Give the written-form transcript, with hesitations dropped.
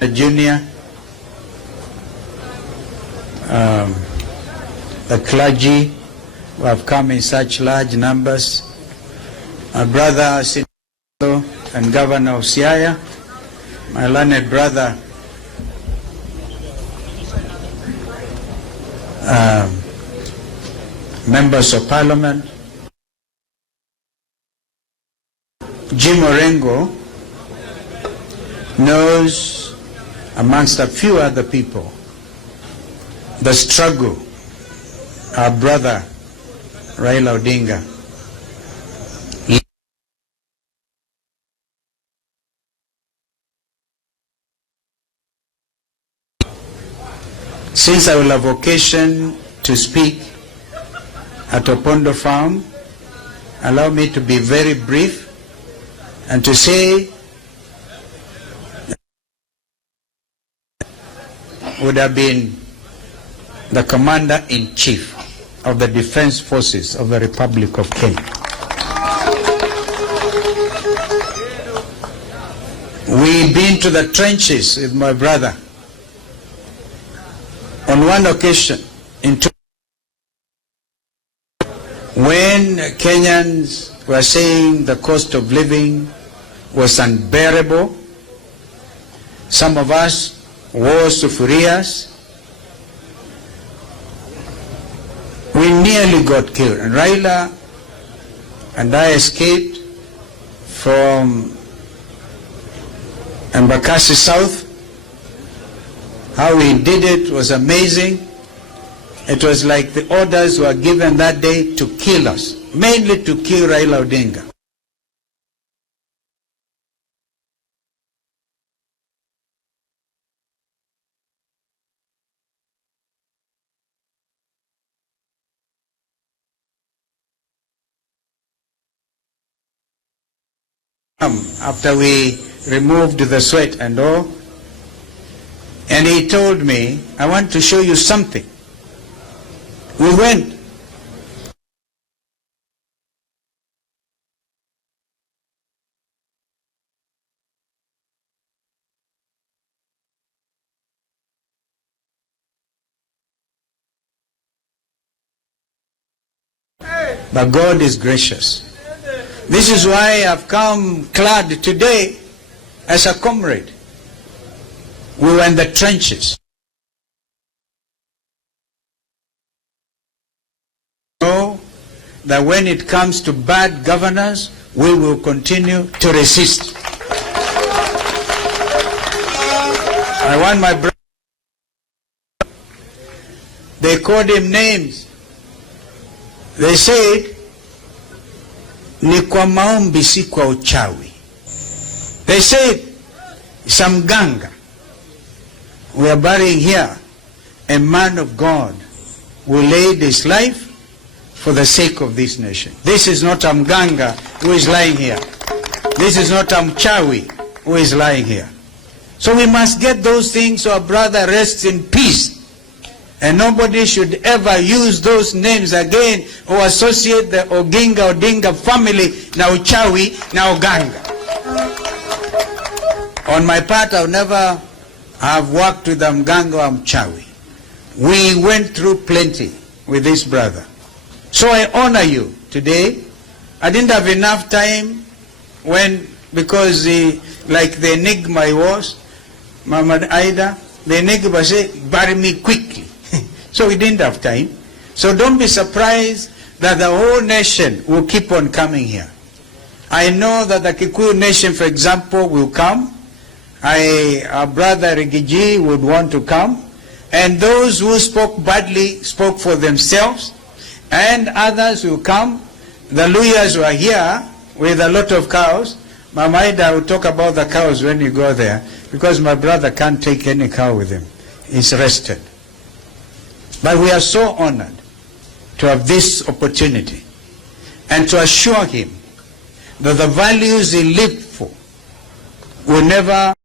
a junior, the clergy who have come in such large numbers, my brother Senator and Governor of Siaya, my learned brother members of parliament, Jim Orengo knows, amongst a few other people, the struggle our brother Raila Odinga since I will have occasion to speak at Opondo Farm, allow me to be very brief and to say would have been the Commander-in-Chief of the Defense Forces of the Republic of Kenya. We've been to the trenches with my brother. On one occasion, when Kenyans were saying the cost of living was unbearable, some of us wore sufurias. We nearly got killed, and Raila and I escaped from Embakasi South. How we did it was amazing. It was like the orders were given that day to kill us, mainly to kill Raila Odinga. After we removed the sweat and all, and he told me, I want to show you something. We went. But God is gracious. This is why I've come clad today as a comrade. We were in the trenches. Know that when it comes to bad governance, we will continue to resist. I want my brother. They called him names. They said, ni kwa maombi si kwa uchawi. They said, Samganga, we are burying here a man of God who laid his life for the sake of this nation. This is not Mganga who is lying here. This is not Mchawi who is lying here. So we must get those things so our brother rests in peace. And nobody should ever use those names again or associate the Odinga family, na Uchawi, na Uganga. On my part, I'll never have worked with Mganga or Mchawi. We went through plenty with this brother. So I honor you today. I didn't have enough time because like the enigma was, Mama Aida, the enigma said, bury me quickly. So we didn't have time. So don't be surprised that the whole nation will keep on coming here. I know that the Kikuyu nation, for example, will come. Our brother Rigiji would want to come. And those who spoke badly spoke for themselves. And others will come. The Luyas were here with a lot of cows. Mama Ida will talk about the cows when you go there, because my brother can't take any cow with him. He's rested. But we are so honored to have this opportunity and to assure him that the values he lived for will never